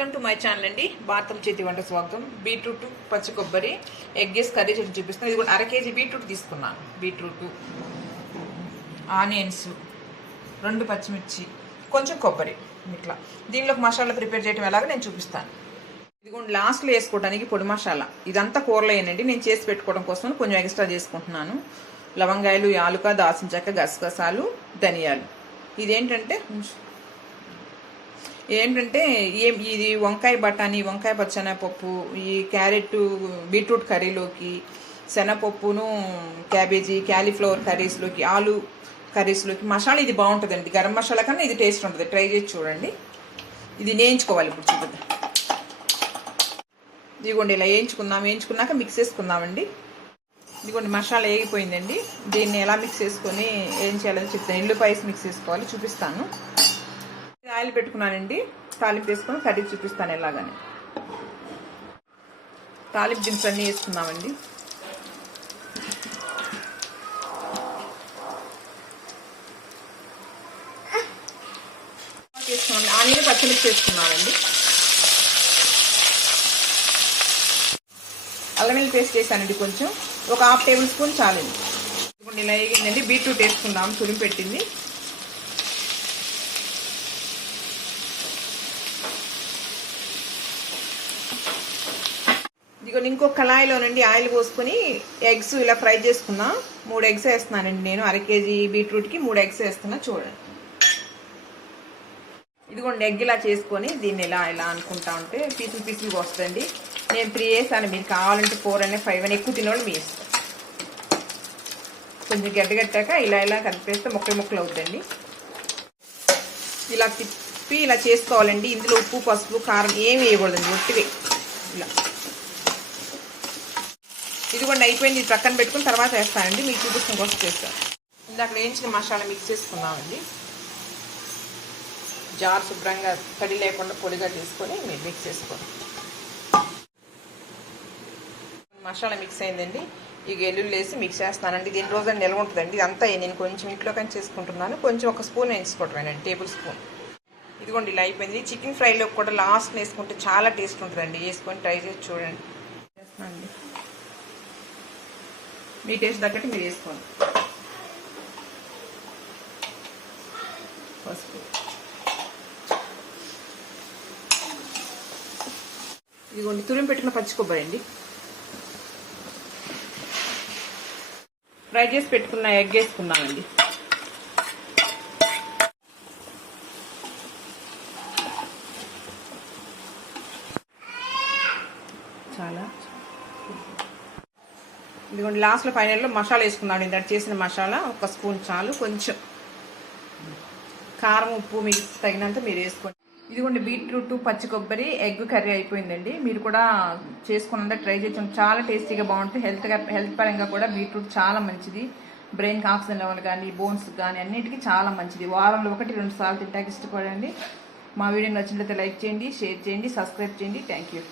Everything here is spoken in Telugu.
వెల్కమ్ టు మై ఛానల్ అండి. భారతం చేతి వంట స్వాగతం. బీట్రూట్, పచ్చి కొబ్బరి, ఎగ్ వేసి కర్రీ చేసి చూపిస్తున్నాను. ఇది కూడా 1/2 kg బీట్రూట్ తీసుకున్నాను. బీట్రూట్, ఆనియన్స్, 2 పచ్చిమిర్చి, కొంచెం కొబ్బరి. ఇట్లా దీనిలోకి మసాలా ప్రిపేర్ చేయడం ఎలాగో నేను చూపిస్తాను. ఇది కూడా లాస్ట్లో వేసుకోవడానికి పొడి మసాలా. ఇదంతా కూరలో ఏనండి, నేను చేసి పెట్టుకోవడం కోసం కొంచెం ఎక్స్ట్రా చేసుకుంటున్నాను. లవంగాయలు, యాలుక, దాల్చిన చెక్క, గసగసాలు, ధనియాలు. ఇదేంటంటే ఇది వంకాయ బఠానీ, వంకాయ పచ్చెనపప్పు, ఈ క్యారెట్ బీట్రూట్ కర్రీలోకి, శనగపప్పును క్యాబేజీ, క్యాలీఫ్లవర్ కర్రీస్లోకి, ఆలు కర్రీస్లోకి మసాలా ఇది బాగుంటుందండి. గరం మసాలా కన్నా ఇది టేస్ట్ ఉంటుంది. ట్రై చేసి చూడండి. ఇది వేయించుకోవాలి. ఇప్పుడు చూద్దాం. ఇదిగోండి ఇలా వేయించుకున్నాక మిక్స్ చేసుకుందామండి. ఇదిగోండి మసాలా వేగిపోయిందండి. దీన్ని ఎలా మిక్స్ చేసుకొని ఏం చేయాలని చెప్తాను. ఎల్లుపాయస్ మిక్స్ చేసుకోవాలి, చూపిస్తాను. ఆయిల్ పెట్టుకున్నానండి. తాలింపు వేసుకొని కర్రీ చూపిస్తాను ఎలాగని. తాలింపు దినుసులు అన్నీ వేసుకున్నామండి. వేసుకున్నాం. ఆనియన్, పచ్చిమిర్చి వేసుకున్నామండి. అల్లం వెల్లుల్లి పేస్ట్ వేసానండి కొంచెం, ఒక 1/2 టేబుల్ స్పూన్ చాలండి. ఇప్పుడు ఇలా వేగిందండి. బీట్రూట్ వేసుకుందాం, తురిమి పెట్టింది. ఇదిగో ఇంకొక కళాయిలోనండి ఆయిల్ పోసుకొని ఎగ్స్ ఇలా ఫ్రై చేసుకున్నా. 3 ఎగ్స్ వేస్తున్నానండి నేను. 1/2 kg బీట్రూట్కి 3 ఎగ్స్ వేస్తున్నా. చూడండి. ఇదిగోండి ఎగ్ ఇలా చేసుకొని దీన్ని ఇలా అనుకుంటా ఉంటే పీసులు వస్తుంది. నేను 3 వేసాను. మీరు కావాలంటే 4 అనే 5 అని ఎక్కువ తినేవాళ్ళు మీ ఇష్టం. కొంచెం గడ్డగట్టాక ఇలా కలిపేస్తే ముక్కలు అవుతుందండి. ఇలా తిప్పి ఇలా చేసుకోవాలండి. ఇందులో ఉప్పు, పసుపు, కారం ఏమి వేయకూడదండి. ఒట్టివే ఇలా. ఇదిగోండి అయిపోయింది. పక్కన పెట్టుకుని తర్వాత వేస్తానండి. మీకు చూపిస్తున్న కోసం చేస్తాను. ఇందాక వేయించిన మసాలా మిక్స్ చేసుకున్నామండి. జార్ శుభ్రంగా తడి లేకుండా పొడిగా చేసుకొని మీరు మిక్స్ చేసుకోండి. మసాలా మిక్స్ అయిందండి. ఇక ఎల్లుల్లి వేసి మిక్స్ చేస్తానండి. దీని రోజు నిల్వ ఉంటుందండి. ఇదంతా నేను కొంచెం ఇంట్లో కానీ చేసుకుంటున్నాను. కొంచెం 1 స్పూన్ వేసుకోవటమేనండి, టేబుల్ స్పూన్. ఇదిగోండి ఇలా అయిపోయింది. చికెన్ ఫ్రైలో కూడా లాస్ట్ వేసుకుంటే చాలా టేస్ట్ ఉంటుందండి. వేసుకొని ట్రై చేసి చూడండి. చేస్తానండి. మీ టేస్ట్ తగ్గట్టు మీరు వేసుకోండి. పసుపు. ఇదిగోండి తురిమి పెట్టిన పచ్చి కొబ్బరి అండి. ఫ్రై చేసి పెట్టుకున్న ఎగ్ వేసుకున్నామండి. చాలా ఇదిగోండి లాస్ట్లో ఫైనల్లో మసాలా వేసుకున్నాను. ఇందాక చేసిన మసాలా 1 స్పూన్ చాలు. కొంచెం కారం, ఉప్పు మీకు తగినంత మీరు వేసుకోండి. ఇదిగోండి బీట్రూట్, పచ్చి కొబ్బరి, ఎగ్ కర్రీ అయిపోయిందండి. మీరు కూడా చేసుకున్నంత ట్రై చేసాం. చాలా టేస్టీగా బాగుంటుంది. హెల్త్ పరంగా కూడా బీట్రూట్ చాలా మంచిది. బ్రెయిన్కి ఆక్సిజన్ లెవెల్ కానీ, బోన్స్ కానీ అన్నిటికీ చాలా మంచిది. వారంలో 1-2 సార్లు తింటానికి ఇష్టపడండి. మా వీడియో నచ్చినట్లయితే లైక్ చేయండి, షేర్ చేయండి, సబ్స్క్రైబ్ చేయండి. Thank you.